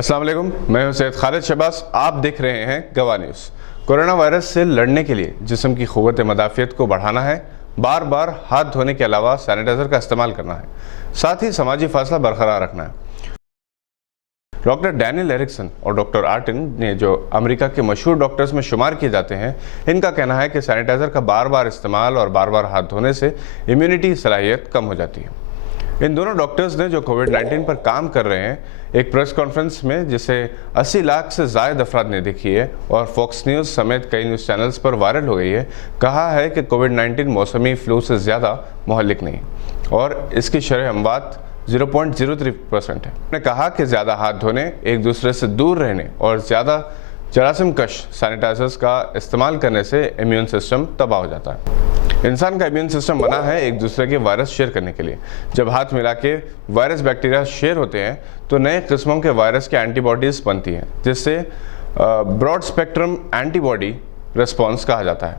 अस्सलाम वालेकुम, मैं हूं सैयद खालिद शहबाज। आप देख रहे हैं गवाह न्यूज़। कोरोना वायरस से लड़ने के लिए जिस्म की क़ुव्वत मदाफ़ियत को बढ़ाना है, बार बार हाथ धोने के अलावा सैनिटाइज़र का इस्तेमाल करना है, साथ ही समाजी फासला बरकरार रखना है। डॉक्टर डैनियल एरिक्सन और डॉक्टर आर्टिन ने, जो अमेरिका के मशहूर डॉक्टर्स में शुमार किए जाते हैं, इनका कहना है कि सैनिटाइज़र का बार बार इस्तेमाल और बार बार हाथ धोने से इम्यूनिटी सलाहियत कम हो जाती है। इन दोनों डॉक्टर्स ने, जो कोविड-19 पर काम कर रहे हैं, एक प्रेस कॉन्फ्रेंस में जिसे 80 लाख से ज़ायद अफराद ने देखी है और फॉक्स न्यूज़ समेत कई न्यूज़ चैनल्स पर वायरल हो गई है, कहा है कि कोविड-19 मौसमी फ्लू से ज़्यादा मुहल्लिक नहीं और इसकी शरह अमवात 0.03% है। उन्होंने कहा कि ज़्यादा हाथ धोने, एक दूसरे से दूर रहने और ज़्यादा जरासीम कश सैनिटाइजर्स का इस्तेमाल करने से इम्यून सिस्टम तबाह हो जाता है। इंसान का इम्यून सिस्टम बना है एक दूसरे के वायरस शेयर करने के लिए। जब हाथ मिला के वायरस बैक्टीरिया शेयर होते हैं तो नए किस्मों के वायरस के एंटीबॉडीज़ बनती हैं, जिससे ब्रॉड स्पेक्ट्रम एंटीबॉडी रिस्पॉन्स कहा जाता है।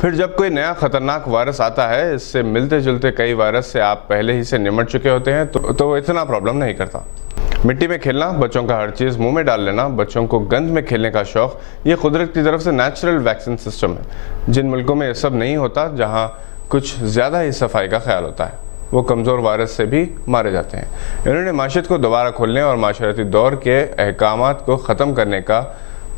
फिर जब कोई नया खतरनाक वायरस आता है, इससे मिलते जुलते कई वायरस से आप पहले ही से निमट चुके होते हैं तो वो इतना प्रॉब्लम नहीं करता। मिट्टी में खेलना, बच्चों का हर चीज़ मुंह में डाल लेना, बच्चों को गंद में खेलने का शौक, ये कुदरत की तरफ से नेचुरल वैक्सीन सिस्टम है। जिन मुल्कों में ये सब नहीं होता, जहाँ कुछ ज़्यादा ही सफाई का ख्याल होता है, वो कमज़ोर वायरस से भी मारे जाते हैं। इन्होंने माशियत को दोबारा खोलने और माशरती दौर के अहकामात को ख़त्म करने का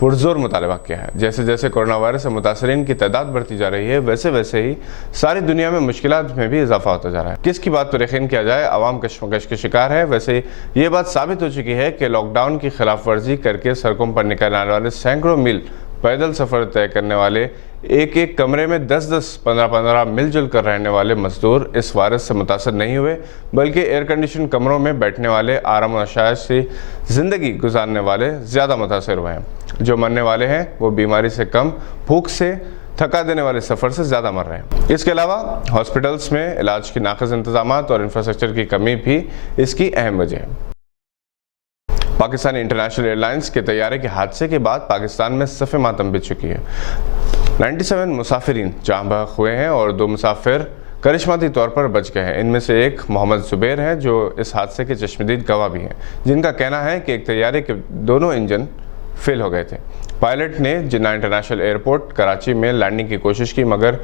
पुरजोर मुतालबा किया है। जैसे जैसे कोरोना वायरस से मुतासरीन की तादाद बढ़ती जा रही है, वैसे वैसे ही सारी दुनिया में मुश्किलात में भी इजाफा होता जा रहा है। किसकी बात पर यकीन किया जाए, आवाम कशमकश के शिकार है। वैसे ये बात साबित हो चुकी है कि लॉकडाउन की खिलाफ वर्जी करके सड़कों पर निकलने आने वाले सैकड़ों मील पैदल सफ़र तय करने वाले, एक एक कमरे में 10-10, 15-15 मिलजुल कर रहने वाले मजदूर इस वायरस से मुतासर नहीं हुए, बल्कि एयर कंडीशन कमरों में बैठने वाले, आराम और आशाइश से ज़िंदगी गुजारने वाले ज़्यादा मुतासर हुए हैं। जो मरने वाले हैं वो बीमारी से कम, भूख से, थका देने वाले सफ़र से ज़्यादा मर रहे हैं। इसके अलावा हॉस्पिटल्स में इलाज की नाक़िस इंतज़ामात और इंफ्रास्ट्रक्चर की कमी भी इसकी अहम वजह है। पाकिस्तानी इंटरनेशनल एयरलाइंस के तैयारे के हादसे के बाद पाकिस्तान में सफ़े मातम बिछ चुकी है। 97 मुसाफिरीन जाँ बहक हुए हैं और 2 मुसाफिर करिश्माती तौर पर बच गए हैं। इनमें से एक मोहम्मद जुबैर हैं, जो इस हादसे के चश्मदीद गवाह भी हैं, जिनका कहना है कि एक तैयारे के दोनों इंजन फेल हो गए थे। पायलट ने जिन्ना इंटरनेशनल एयरपोर्ट कराची में लैंडिंग की कोशिश की, मगर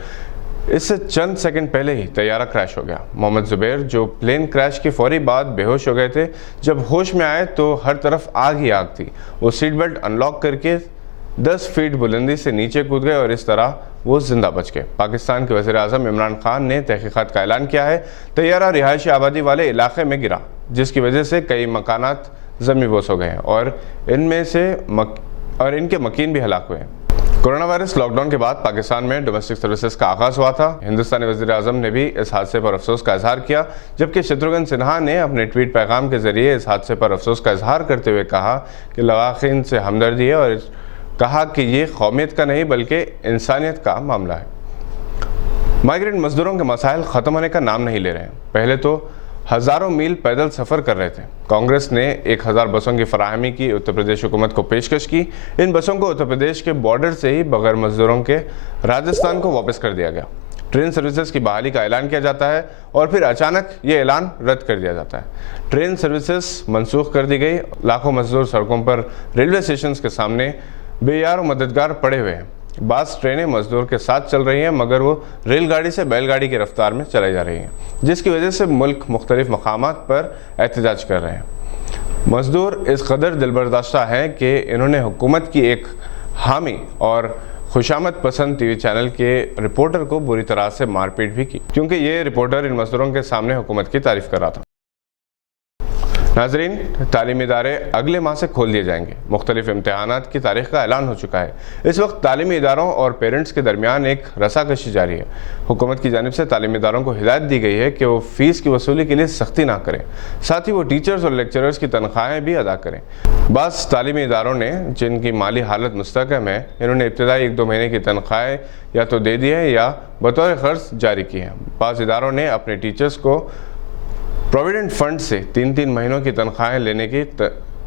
इससे चंद सेकंड पहले ही तैयारा क्रैश हो गया। मोहम्मद जुबैर, जो प्लेन क्रैश के फौरी बाद बेहोश हो गए थे, जब होश में आए तो हर तरफ आग ही आग थी। वो सीट बेल्ट अनलॉक करके 10 फीट बुलंदी से नीचे कूद गए और इस तरह वो जिंदा बच गए। पाकिस्तान के वज़ीर-ए-आज़म इमरान खान ने तहकीकात का ऐलान किया है। तैयारा रिहायशी आबादी वाले इलाके में गिरा, जिसकी वजह से कई मकानात ज़मीबोस हो गए हैं और इनके मकीन भी हलाक हुए हैं। कोरोना वायरस लॉकडाउन के बाद पाकिस्तान में डोमेस्टिक सर्विसेज का आगाज़ हुआ था। हिंदुस्तानी वज़ीर-ए-आज़म ने भी इस हादसे पर अफसोस का इजहार किया, जबकि शत्रुघ्न सिन्हा ने अपने ट्वीट पैगाम के जरिए इस हादसे पर अफसोस का इजहार करते हुए कहा कि लवाक़ीन से हमदर्दी है और कहा कि ये कौमियत का नहीं बल्कि इंसानियत का मामला है। माइग्रेंट मजदूरों के मसाइल ख़त्म होने का नाम नहीं ले रहे हैं। पहले तो हज़ारों मील पैदल सफ़र कर रहे थे। कांग्रेस ने 1000 बसों की फराहमी की उत्तर प्रदेश हुकूमत को पेशकश की। इन बसों को उत्तर प्रदेश के बॉर्डर से ही बगैर मजदूरों के राजस्थान को वापस कर दिया गया। ट्रेन सर्विसेज की बहाली का ऐलान किया जाता है और फिर अचानक ये ऐलान रद्द कर दिया जाता है। ट्रेन सर्विसेज मनसूख कर दी गई। लाखों मजदूर सड़कों पर, रेलवे स्टेशन के सामने बेयार मददगार पड़े हुए हैं। बास ट्रेनें मजदूर के साथ चल रही हैं, मगर वो रेलगाड़ी से बैलगाड़ी की रफ्तार में चलाई जा रही हैं, जिसकी वजह से मुल्क मुख्तलिफ मकामात पर एहतजाज कर रहे हैं। मजदूर इस कदर दिलबर्दाश्ता हैं कि इन्होंने हुकूमत की एक हामी और खुशामद पसंद टीवी चैनल के रिपोर्टर को बुरी तरह से मारपीट भी की, क्योंकि ये रिपोर्टर इन मजदूरों के सामने हुकूमत की तारीफ कर रहा था। नाजरीन, तालीमी इदारे अगले माह से खोल दिए जाएंगे। मुख्तलिफ इम्तहानात की तारीख का ऐलान हो चुका है। इस वक्त तालीमी इदारों और पेरेंट्स के दरमियान एक रसाकशी जारी है। हुकूमत की जानिब से तालीमी इदारों को हिदायत दी गई है कि वो फ़ीस की वसूली के लिए सख्ती ना करें, साथ ही वो टीचर्स और लेक्चरर्स की तनख्वाहें भी अदा करें। बाज़ तालीमी इदारों ने, जिनकी माली हालत मुस्तहकम है, इन्होंने इब्तदाई 1-2 महीने की तनख्वाहें या तो दे दी है या बतौर ख़र्च जारी की हैं। बाज़ इदारों ने अपने टीचर्स को प्रोविडेंट फंड से 3-3 महीनों की तनख्वाहें लेने की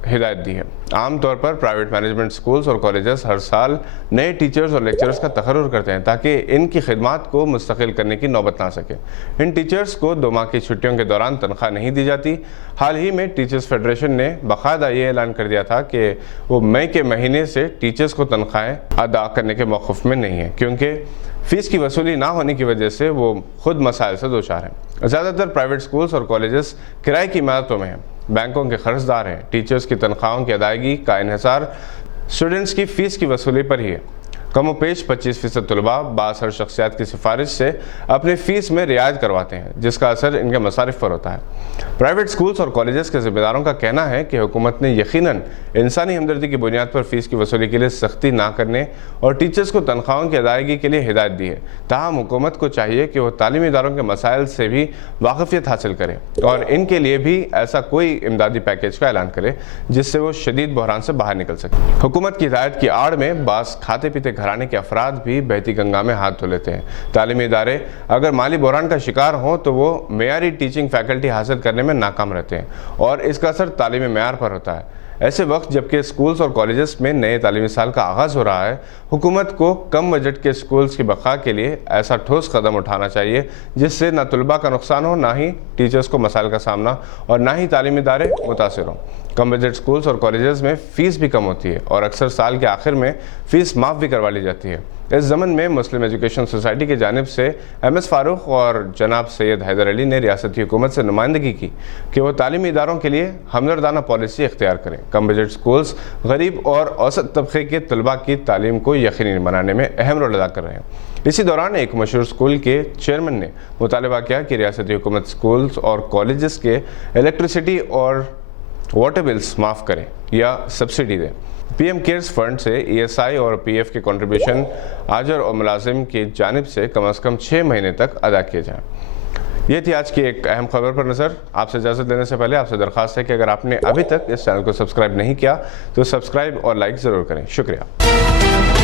हिदायत दी है। आमतौर पर प्राइवेट मैनेजमेंट स्कूल्स और कॉलेजेस हर साल नए टीचर्स और लेक्चरर्स का तकर्रुर करते हैं ताकि इनकी खिदमात को मुस्तकिल करने की नौबत ना सके। इन टीचर्स को 2 माह की छुट्टियों के दौरान तनख्वाह नहीं दी जाती। हाल ही में टीचर्स फेडरेशन ने बाकायदा ये ऐलान कर दिया था कि वो मई के महीने से टीचर्स को तनख्वाहें अदा करने के मौक़िफ़ में नहीं है, क्योंकि फ़ीस की वसूली ना होने की वजह से वो खुद मसाइल से दोचार हैं। ज़्यादातर प्राइवेट स्कूल्स और कॉलेजेस किराए की इमारतों में हैं, बैंकों के कर्जदार हैं। टीचर्स की तनख्वाहों की अदायगी का इन्हिसार स्टूडेंट्स की फ़ीस की वसूली पर ही है। कमोपेश 25% तलबा बासर शख्सियात की सिफारिश से अपनी फ़ीस में रियायत करवाते हैं, जिसका असर इनके मसारिफ पर होता है। प्राइवेट स्कूल्स और कॉलेजेस के ज़िम्मेदारों का कहना है कि हुकूमत ने यकीनन इंसानी हमदर्दी की बुनियाद पर फ़ीस की वसूली के लिए सख्ती ना करने और टीचर्स को तनख्वाहों की अदायगी के लिए हिदायत दी है। ताहम हुकूमत को चाहिए कि वह तालीमी इदारों के मसाइल से भी वाकफियत हासिल करे और इनके लिए भी ऐसा कोई इमदादी पैकेज का ऐलान करे जिससे वो शदीद बहरान से बाहर निकल सके। हुकूमत की हिदायत की आड़ में बास खाते पीते घराने के अफराद भी बहती गंगा में हाथ धो लेते हैं। तालीमी इदारे अगर माली बहरान का शिकार हों तो वो मेयारी टीचिंग फैकल्टी हासिल करने में नाकाम रहते हैं और इसका असर तालीमी मेयार पर होता है। ऐसे वक्त जबकि स्कूल्स और कॉलेजेस में नए तालीमी साल का आगाज़ हो रहा है, हुकूमत को कम बजट के स्कूल्स की बका के लिए ऐसा ठोस कदम उठाना चाहिए जिससे ना तलबा का नुकसान हो, ना ही टीचर्स को मसाइल का सामना और ना ही तालीमी इदारे मुतासिर हों। कम बजट स्कूल्स और कॉलेजेस में फ़ीस भी कम होती है और अक्सर साल के आखिर में फ़ीस माफ़ भी करवा ली जाती है। इस ज़मन में मुस्लिम एजुकेशन सोसाइटी की जानिब से MS फ़ारूक और जनाब सैयद हैदर अली ने रियासती हुकूमत से नुमाइंदगी की कि वह तालीमी इदारों के लिए हमदर्दाना पॉलिसी इख्तियार करें। कम बजट स्कूल्स गरीब और औसत तबके के तलबा की तालीम को यकीनी बनाने में अहम रोल अदा कर रहे हैं। इसी दौरान एक मशहूर स्कूल के चेयरमैन ने मुतालबा किया कि रियासती हुकूमत स्कूल्स और कॉलेजेस के इलेक्ट्रिसिटी और वाटर बिल्स माफ़ करें या सब्सिडी दें। PM केयर्स फंड से ESI और PF के कंट्रीब्यूशन आजर और मुलाजिम की जानिब से कम अज़ कम 6 महीने तक अदा किए जाएँ। ये थी आज की एक अहम खबर पर नज़र। आपसे इजाज़त देने से पहले आपसे दरख्वास्त है कि अगर आपने अभी तक इस चैनल को सब्सक्राइब नहीं किया तो सब्सक्राइब और लाइक ज़रूर करें। शुक्रिया।